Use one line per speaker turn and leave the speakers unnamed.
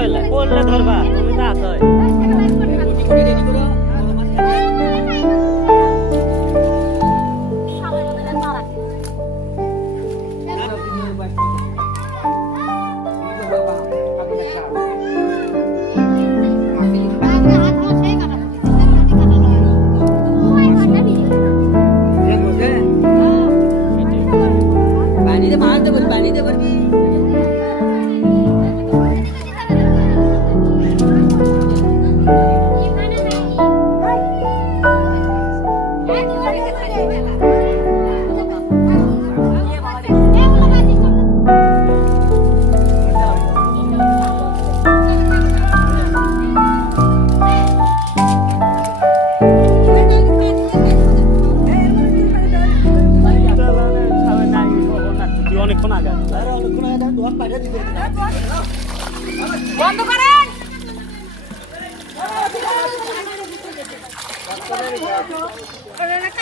হইলে করলে ধরবা? তুমি তো আছো
মারতে বলি
অনেকক্ষণ আগে আরে
অনেকক্ষণ আগে দোয়ার পাইটা দিতে
বন্ধ করেন।